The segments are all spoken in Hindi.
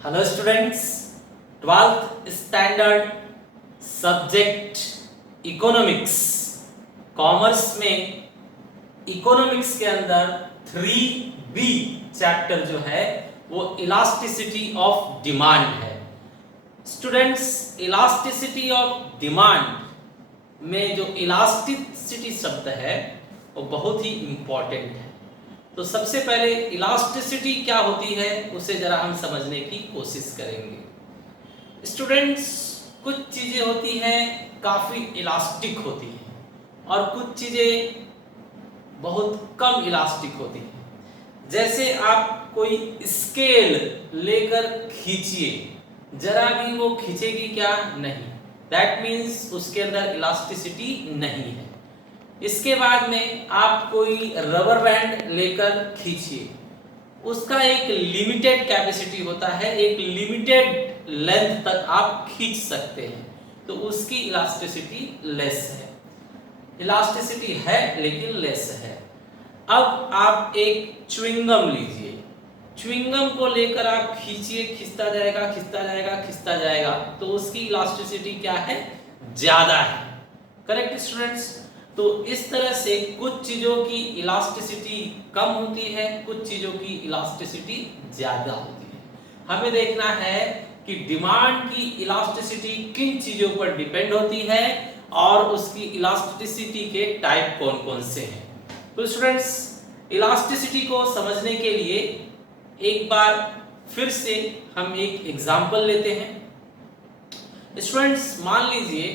Hello students, 12th standard subject economics commerce में इकोनॉमिक्स के अंदर 3B चैप्टर जो है वो इलास्टिसिटी ऑफ डिमांड है। स्टूडेंट्स, इलास्टिसिटी ऑफ डिमांड में जो इलास्टिसिटी शब्द है वो बहुत ही इंपॉर्टेंट है। तो सबसे पहले इलास्टिसिटी क्या होती है उसे जरा हम समझने की कोशिश करेंगे। स्टूडेंट्स, कुछ चीजें होती हैं काफी इलास्टिक होती हैं और कुछ चीजें बहुत कम इलास्टिक होती हैं। जैसे आप कोई स्केल लेकर खींचिए, जरा भी वो खींचेगी क्या? नहीं। दैट मीन्स उसके अंदर इलास्टिसिटी नहीं है। इसके बाद में आप कोई रबर बैंड लेकर खींचिए, उसका एक लिमिटेड कैपेसिटी होता है, एक लिमिटेड लेंथ तक आप खींच सकते हैं, तो उसकी इलास्टिसिटी लेस है। इलास्टिसिटी है लेकिन लेस है। अब आप एक च्युइंगम लीजिए, च्युइंगम को लेकर आप खींचिए, खींचता जाएगा खींचता जाएगा खींचता जाएगा, तो उसकी इलास्टिसिटी क्या है? ज्यादा है। Correct students? तो इस तरह से कुछ चीजों की इलास्टिसिटी कम होती है, कुछ चीजों की इलास्टिसिटी ज्यादा होती है। हमें देखना है कि डिमांड की इलास्टिसिटी किन चीजों पर डिपेंड होती है और उसकी इलास्टिसिटी के टाइप कौन कौन से हैं। तो स्टूडेंट्स, इलास्टिसिटी को समझने के लिए एक बार फिर से हम एक एग्जांपल लेते हैं। स्टूडेंट्स, मान लीजिए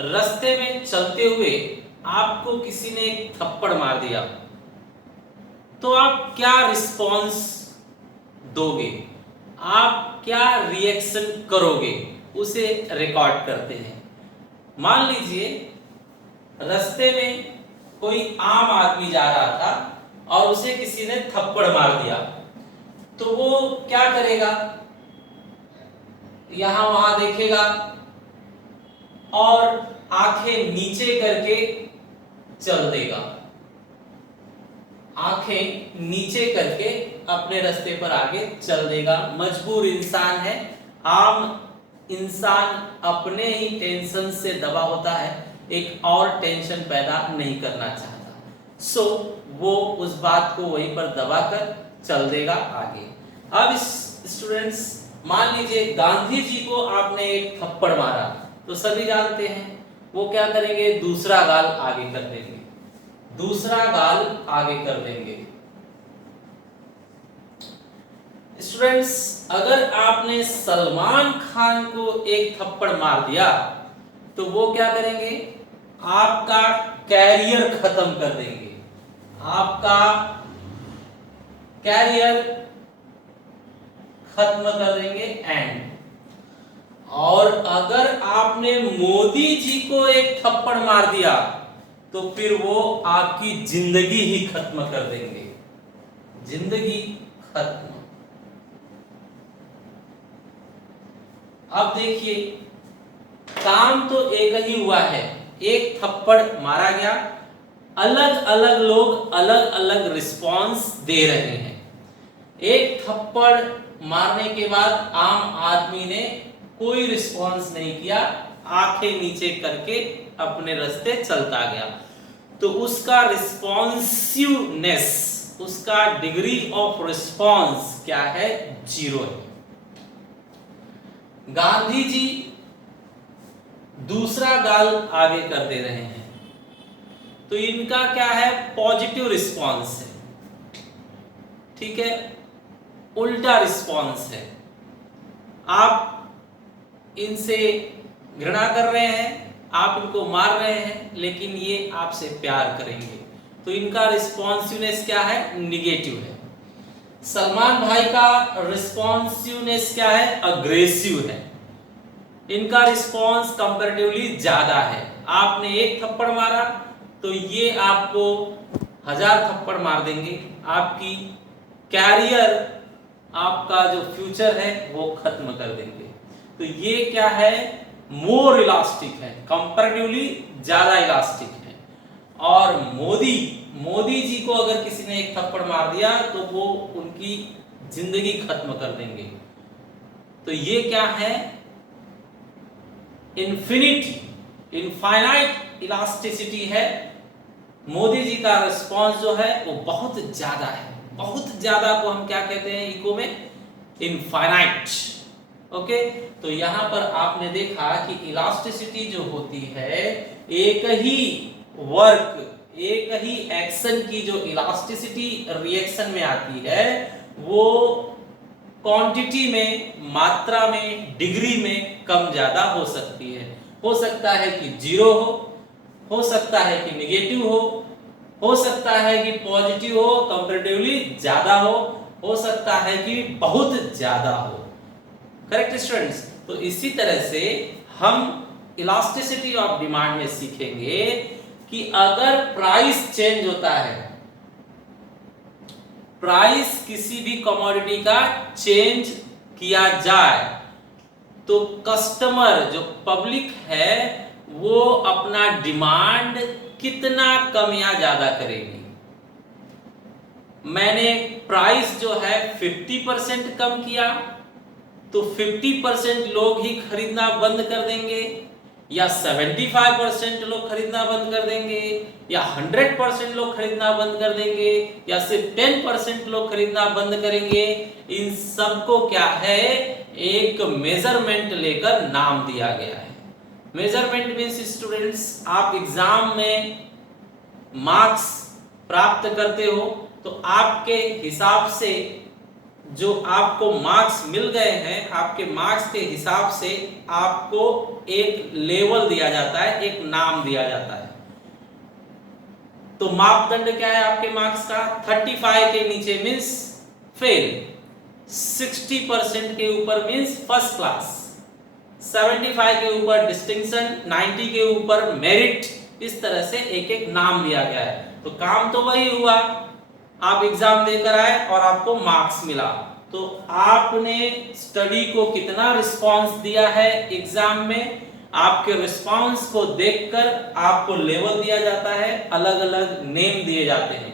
रास्ते में चलते हुए आपको किसी ने एक थप्पड़ मार दिया, तो आप क्या रिस्पॉन्स दोगे? आप क्या रिएक्शन करोगे? उसे रिकॉर्ड करते हैं। मान लीजिए रास्ते में कोई आम आदमी जा रहा था और उसे किसी ने थप्पड़ मार दिया, तो वो क्या करेगा? यहां वहां देखेगा और आंखें नीचे करके चल देगा, आंखें नीचे करके अपने रास्ते पर आगे चल देगा। मजबूर इंसान है, आम इंसान अपने ही टेंशन से दबा होता है, एक और टेंशन पैदा नहीं करना चाहता, सो वो उस बात को वहीं पर दबाकर चल देगा आगे। अब स्टूडेंट्स, मान लीजिए गांधी जी को आपने एक थप्पड़ मारा, तो सभी जानते हैं वो क्या करेंगे? दूसरा गाल आगे कर देंगे, दूसरा गाल आगे कर देंगे। स्टूडेंट्स, अगर आपने सलमान खान को एक थप्पड़ मार दिया तो वो क्या करेंगे? आपका कैरियर खत्म कर देंगे, आपका कैरियर खत्म कर देंगे एंड। और अगर आपने मोदी जी को एक थप्पड़ मार दिया तो फिर वो आपकी जिंदगी ही खत्म कर देंगे, जिंदगी खत्म। अब देखिए, काम तो एक ही हुआ है, एक थप्पड़ मारा गया, अलग अलग लोग अलग अलग रिस्पॉन्स दे रहे हैं। एक थप्पड़ मारने के बाद आम आदमी ने कोई रिस्पॉन्स नहीं किया, आंखें नीचे करके अपने रास्ते चलता गया, तो उसका रिस्पॉन्सिवनेस, उसका डिग्री ऑफ रिस्पॉन्स क्या है? 0 है। गांधी जी दूसरा गाल आगे कर दे रहे हैं, तो इनका क्या है? पॉजिटिव रिस्पॉन्स है, ठीक है, उल्टा रिस्पॉन्स है। आप इनसे घृणा कर रहे हैं, आप इनको मार रहे हैं, लेकिन ये आपसे प्यार करेंगे, तो इनका रिस्पॉन्सिवनेस क्या है? निगेटिव है। सलमान भाई का रिस्पॉन्सिवनेस क्या है? अग्रेसिव है। इनका रिस्पॉन्स कंपैरेटिवली ज्यादा है। आपने एक थप्पड़ मारा तो ये आपको 1000 थप्पड़ मार देंगे, आपकी कैरियर, आपका जो फ्यूचर है वो खत्म कर देंगे। तो ये क्या है? मोर इलास्टिक है, कंपैरेटिवली ज्यादा इलास्टिक है। और मोदी जी को अगर किसी ने एक थप्पड़ मार दिया तो वो उनकी जिंदगी खत्म कर देंगे। तो ये क्या है, इनफाइनाइट इलास्टिसिटी है। मोदी जी का रिस्पांस जो है वो बहुत ज्यादा है, बहुत ज्यादा को हम क्या कहते हैं इको में, इनफाइनाइट। ओके, तो यहां पर आपने देखा कि इलास्टिसिटी जो होती है, एक ही वर्क, एक ही एक्शन की जो इलास्टिसिटी रिएक्शन में आती है, वो क्वांटिटी में, मात्रा में, डिग्री में कम ज्यादा हो सकती है। हो सकता है कि जीरो हो सकता है कि निगेटिव हो सकता है कि पॉजिटिव हो, कंपैरेटिवली ज्यादा हो सकता है कि बहुत ज्यादा हो। Correct students? तो इसी तरह से हम इलास्टिसिटी ऑफ डिमांड में सीखेंगे कि अगर प्राइस चेंज होता है, प्राइस किसी भी कमोडिटी का चेंज किया जाए, तो कस्टमर जो पब्लिक है वो अपना डिमांड कितना कम या ज्यादा करेगी। मैंने प्राइस जो है 50% कम किया तो 50% लोग ही खरीदना बंद कर देंगे, या 75% लोग खरीदना बंद कर देंगे, या 100% लोग खरीदना बंद कर देंगे, या सिर्फ 10% लोग खरीदना बंद करेंगे। इन सबको क्या है, एक मेजरमेंट लेकर नाम दिया गया है। मेजरमेंट मीन्स स्टूडेंट्स, आप एग्जाम में मार्क्स प्राप्त करते हो तो आपके हिसाब से जो आपको मार्क्स मिल गए हैं, आपके मार्क्स के हिसाब से आपको एक लेवल दिया जाता है, एक नाम दिया जाता है। तो मापदंड क्या है आपके मार्क्स का, 35 के नीचे मीन्स फेल, 60% के ऊपर मीन्स फर्स्ट क्लास, 75 के ऊपर डिस्टिंक्शन, 90 के ऊपर मेरिट। इस तरह से एक एक नाम दिया गया है। तो काम तो वही हुआ, आप एग्जाम देकर आए और आपको मार्क्स मिला, तो आपने स्टडी को कितना रिस्पांस दिया है एग्जाम में, आपके रिस्पांस को देखकर आपको लेवल दिया जाता है, अलग अलग नेम दिए जाते हैं।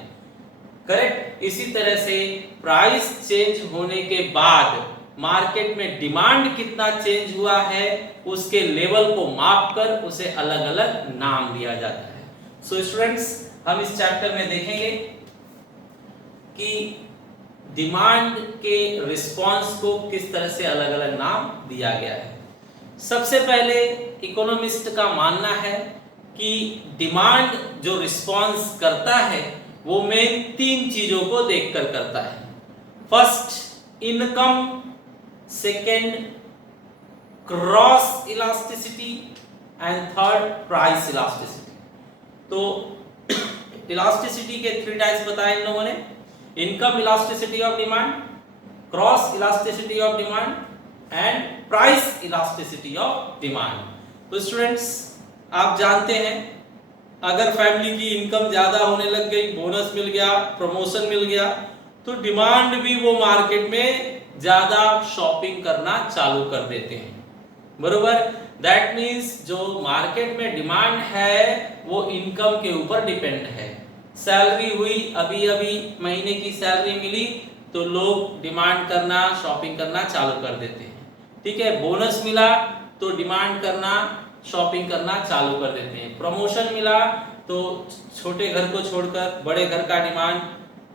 करेक्ट? इसी तरह से प्राइस चेंज होने के बाद मार्केट में डिमांड कितना चेंज हुआ है, उसके लेवल को मापकर उसे अलग अलग नाम दिया जाता है। सो स्टूडेंट्स, हम इस चैप्टर में देखेंगे कि डिमांड के रिस्पांस को किस तरह से अलग अलग नाम दिया गया है। सबसे पहले इकोनॉमिस्ट का मानना है कि डिमांड जो रिस्पांस करता है वो मेन 3 चीजों को देखकर करता है। First income, second cross elasticity and third price elasticity. तो इलास्टिसिटी के 3 टाइप्स बताए इन लोगों ने, income elasticity of demand, cross elasticity of demand and price elasticity of demand. तो स्टूडेंट्स, आप जानते हैं अगर फैमिली की इनकम ज्यादा होने लग गई, बोनस मिल गया, प्रमोशन मिल गया, तो डिमांड भी वो मार्केट में ज्यादा शॉपिंग करना चालू कर देते हैं। बरोबर? दैट मीन्स जो मार्केट में डिमांड है वो इनकम के ऊपर डिपेंड है। सैलरी हुई, अभी अभी महीने की सैलरी मिली, तो लोग डिमांड करना, शॉपिंग करना चालू कर देते हैं। ठीक है? बोनस मिला तो डिमांड करना, शॉपिंग करना चालू कर देते हैं। प्रमोशन मिला तो छोटे घर को छोड़कर बड़े घर का डिमांड,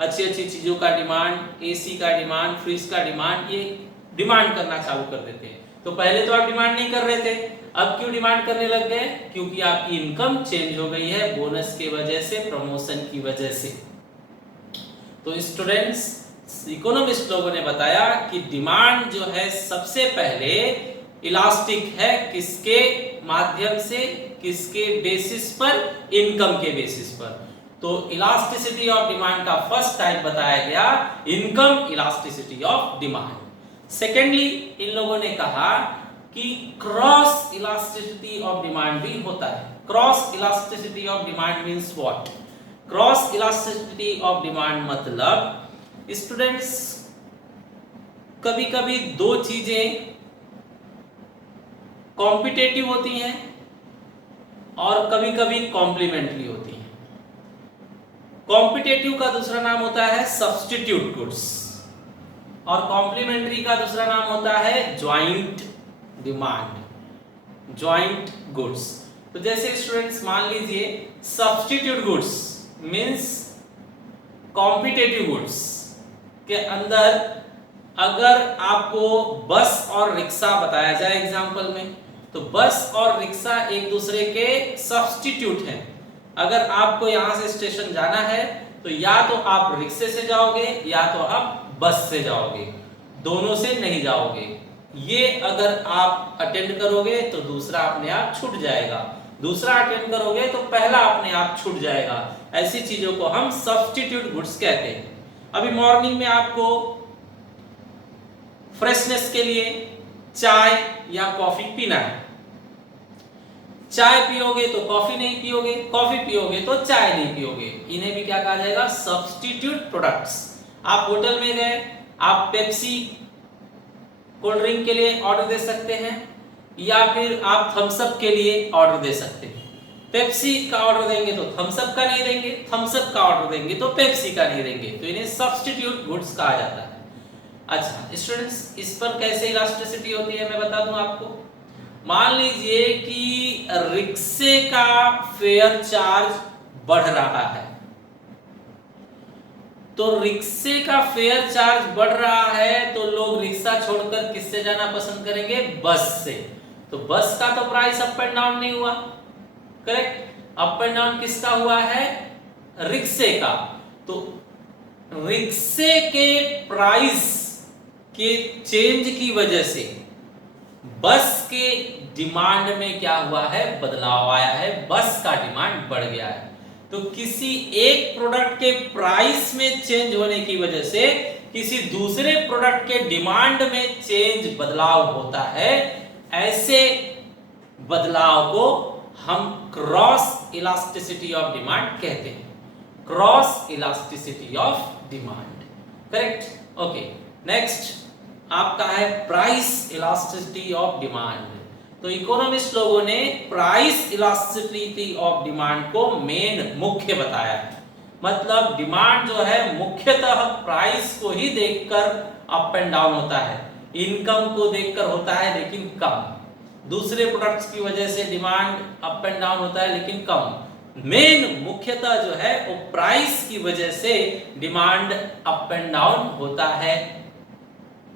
अच्छी अच्छी चीजों का डिमांड, एसी का डिमांड, फ्रिज का डिमांड, ये डिमांड करना चालू कर देते हैं। तो पहले तो आप डिमांड नहीं कर रहे थे, अब क्यों डिमांड करने लग गए? क्योंकि आपकी इनकम चेंज हो गई है, बोनस की वजह से, प्रमोशन की वजह से। तो स्टूडेंट्स, इकोनॉमिस्ट लोगों ने बताया कि डिमांड जो है सबसे पहले इलास्टिक है, किसके माध्यम से, किसके बेसिस पर, इनकम के बेसिस पर। तो इलास्टिसिटी ऑफ डिमांड का फर्स्ट टाइप बताया गया, income elasticity of demand. Secondly इन लोगों ने कहा कि क्रॉस इलास्टिसिटी ऑफ डिमांड भी होता है। Cross elasticity of demand means what? Cross elasticity of demand मतलब स्टूडेंट्स, कभी कभी दो चीजें कॉम्पिटेटिव होती हैं और कभी कभी कॉम्प्लीमेंट्री होती हैं। कॉम्पिटेटिव का दूसरा नाम होता है सब्स्टिट्यूट गुड्स, और कॉम्प्लीमेंट्री का दूसरा नाम होता है ज्वाइंट डिमांड, ज्वाइंट गुड्स। तो जैसे स्टूडेंट्स मान लीजिए substitute goods means competitive goods के अंदर अगर आपको बस और रिक्शा बताया जाए एग्जांपल में, तो बस और रिक्शा एक दूसरे के सब्स्टिट्यूट हैं। अगर आपको यहां से स्टेशन जाना है तो या तो आप रिक्शे से जाओगे या तो आप बस से जाओगे, दोनों से नहीं जाओगे। ये अगर आप अटेंड करोगे तो दूसरा अपने आप छूट जाएगा, दूसरा अटेंड करोगे तो पहला अपने आप छूट जाएगा। ऐसी चीजों को हम सब्स्टिट्यूट गुड्स कहते हैं। अभी मॉर्निंग में आपको फ्रेशनेस के लिए चाय या कॉफी पीना है, चाय पियोगे तो कॉफी नहीं पियोगे, कॉफी पियोगे तो चाय नहीं पियोगे। इन्हें भी क्या कहा जाएगा? Substitute products. आप होटल में गए, आप पेप्सी कोल्ड ड्रिंक के लिए ऑर्डर दे सकते हैं या फिर आप थम्स अप के लिए ऑर्डर दे सकते हैं। पेप्सी का ऑर्डर देंगे तो थम्स अप का नहीं देंगे, थम्स अप का ऑर्डर देंगे तो पेप्सी का नहीं देंगे, तो इन्हें सब्स्टिट्यूट गुड्स कहा जाता है। अच्छा स्टूडेंट्स, इस पर कैसे इलास्टिसिटी होती है मैं बता दूं आपको। मान लीजिए कि रिक्शे का फेयर चार्ज बढ़ रहा है, तो रिक्शे का फेयर चार्ज बढ़ रहा है तो लोग रिक्शा छोड़कर किससे जाना पसंद करेंगे? बस से। तो बस का तो प्राइस अप एंड डाउन नहीं हुआ, करेक्ट? अप एंड डाउन किसका हुआ है? रिक्शे का। तो रिक्शे के प्राइस के चेंज की वजह से बस के डिमांड में क्या हुआ है? बदलाव आया है, बस का डिमांड बढ़ गया है। तो किसी एक प्रोडक्ट के प्राइस में चेंज होने की वजह से किसी दूसरे प्रोडक्ट के डिमांड में चेंज बदलाव होता है, ऐसे बदलाव को हम क्रॉस इलास्टिसिटी ऑफ डिमांड कहते हैं। Cross elasticity of demand, correct? Okay, next आपका है प्राइस इलास्टिसिटी ऑफ डिमांड। तो इकोनॉमिस्ट लोगों ने प्राइस इलास्टिसिटी ऑफ डिमांड को मेन मुख्य बताया है। मतलब डिमांड जो है मुख्यतः प्राइस को ही देखकर अप एंड डाउन होता है, इनकम को देखकर होता है लेकिन कम। दूसरे प्रोडक्ट्स की वजह से डिमांड अप एंड डाउन होता है लेकिन कम। मेन मुख्यतः जो है वो प्राइस की वजह से डिमांड अप एंड डाउन होता है,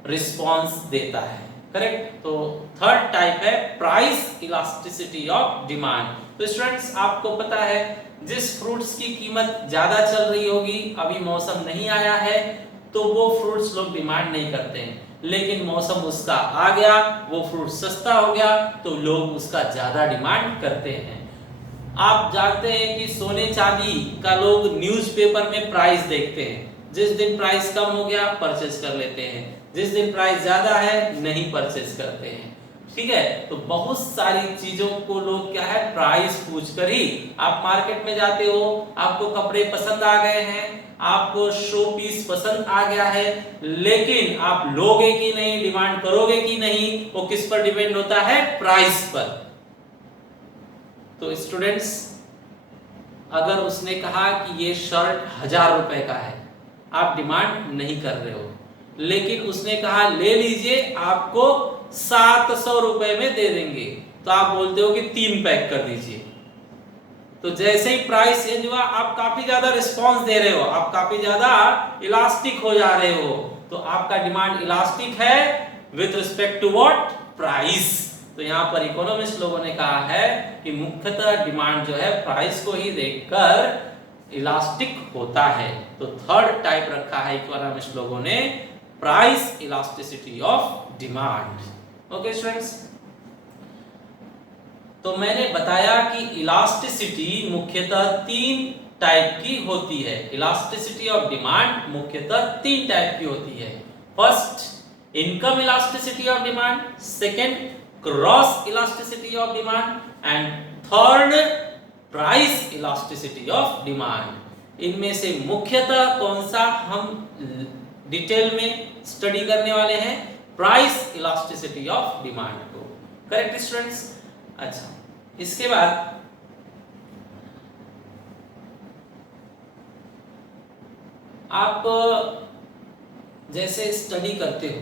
रिस्पॉन्स देता है, करेक्ट? तो थर्ड टाइप है प्राइस इलास्टिसिटी ऑफ डिमांड। तो स्टूडेंट्स आपको पता है जिस फ्रूट्स की कीमत ज्यादा चल रही होगी, अभी मौसम नहीं आया है, तो वो फ्रूट्स लोग डिमांड नहीं करते हैं, लेकिन मौसम उसका आ गया, वो फ्रूट सस्ता हो गया तो लोग उसका ज्यादा डिमांड करते हैं। आप जानते हैं कि सोने चांदी का लोग न्यूज़पेपर में प्राइस देखते हैं, जिस दिन प्राइस कम हो गया परचेज कर लेते हैं, जिस दिन प्राइस ज्यादा है नहीं परचेज करते हैं, ठीक है? तो बहुत सारी चीजों को लोग क्या है प्राइस पूछकर ही, आप मार्केट में जाते हो, आपको कपड़े पसंद आ गए हैं, आपको शो पीस पसंद आ गया है, लेकिन आप लोगे कि नहीं, डिमांड करोगे कि नहीं, वो किस पर डिपेंड होता है? प्राइस पर। तो स्टूडेंट्स अगर उसने कहा कि ये शर्ट 1000 रुपए का है, आप डिमांड नहीं कर रहे हो, लेकिन उसने कहा ले लीजिए आपको 700 रुपए में दे देंगे, तो आप बोलते हो कि 3 पैक कर दीजिए। तो जैसे ही प्राइस चेंज हुआ आप काफी ज्यादा रिस्पांस दे रहे हो, आप काफी ज्यादा इलास्टिक हो जा रहे हो, तो आपका डिमांड इलास्टिक है with respect to what? Price. तो यहाँ पर इकोनॉमिस्ट लोगों ने कहा है कि मुख्यतः डिमांड जो है प्राइस को ही देखकर इलास्टिक होता है। तो थर्ड टाइप रखा है इकोनॉमिस्ट लोगों ने, price elasticity of demand. Okay students, तो मैंने बताया कि इलास्टिसिटी मुख्यतः 3 टाइप की होती है। इलास्टिसिटी ऑफ डिमांड मुख्यतः 3 टाइप की होती है। First income elasticity of demand, second cross elasticity of demand and third price elasticity of demand. इनमें से मुख्यतः कौन सा हम डिटेल में स्टडी करने वाले हैं? प्राइस इलास्टिसिटी ऑफ डिमांड को, करेक्ट स्टूडेंट्स? अच्छा, इसके बाद आप जैसे स्टडी करते हो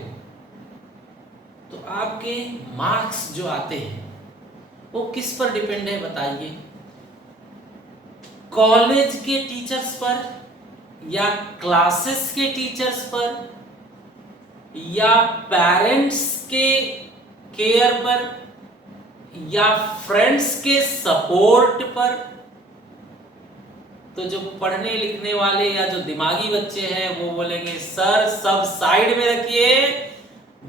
तो आपके मार्क्स जो आते हैं वो किस पर डिपेंड है बताइए? कॉलेज के टीचर्स पर, या क्लासेस के टीचर्स पर, या पेरेंट्स के केयर पर, या फ्रेंड्स के सपोर्ट पर? तो जो पढ़ने लिखने वाले या जो दिमागी बच्चे हैं वो बोलेंगे सर सब साइड में रखिए,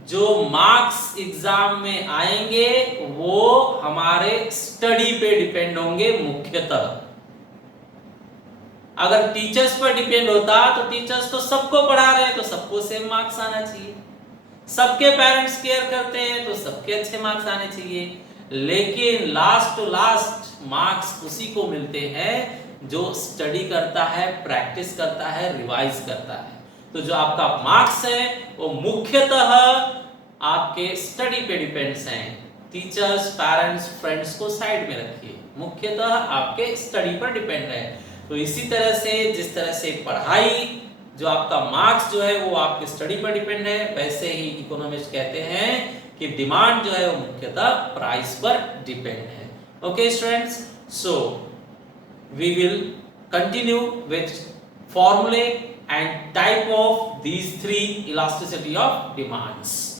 जो मार्क्स एग्जाम में आएंगे वो हमारे स्टडी पे डिपेंड होंगे मुख्यतः। अगर टीचर्स पर डिपेंड होता तो टीचर्स तो सबको पढ़ा रहे हैं तो सबको सेम मार्क्स आना चाहिए, सबके पेरेंट्स केयर करते हैं तो सबके अच्छे मार्क्स आने चाहिए। लेकिन लास्ट टू लास्ट मार्क्स उसी को मिलते हैं जो स्टडी करता है, प्रैक्टिस करता है, रिवाइज करता है। तो जो आपका मार्क्स है वो मुख्यतः आपके स्टडी पे डिपेंड्स हैं। टीचर्स, पेरेंट्स, फ्रेंड्स को साइड में रखिए, मुख्यतः आपके स्टडी पर डिपेंड है। तो इसी तरह से जिस तरह से पढ़ाई, जो आपका मार्क्स जो है वो आपके स्टडी पर डिपेंड है, वैसे ही इकोनॉमिस्ट कहते हैं कि डिमांड जो है वो मुख्यतः प्राइस पर डिपेंड है। Okay students, so we will continue with formulae and type of these three elasticity of demands.